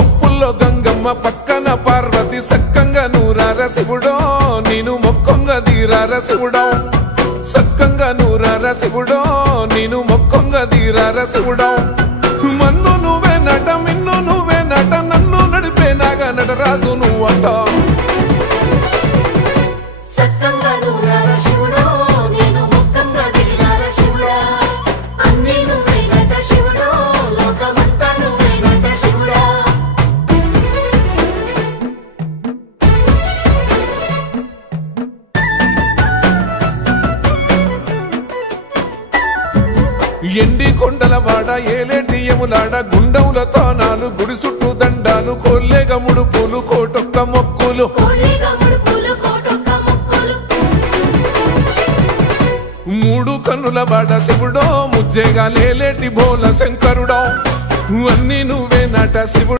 కొప్పుల్లో గంగమ్మ పక్కన పార్వతి సక్కంగా నూరార శివుడో నేను మొక్కంగా తీరార శివుడో సక్కంగా నూరార శివుడో నేను మొక్కంగా తీరార శివుడో మన్ను నువ్వే నట మిన్ను నువ్వే నట నన్ను నడిపే నాగా నటరాజు నువ్వట ఎండి కొండల వాడ ఏలేటి యములాడ గుండములతో నాలు గుడి చుట్టూ దండాలు కోల్లేగ ముడుపులు కోటొక్క మొక్కులు మూడు కన్నుల వాడ శివుడో ముజ్జేగా లేలేటి బోల శంకరుడో అన్నీ నువ్వే నట శివుడు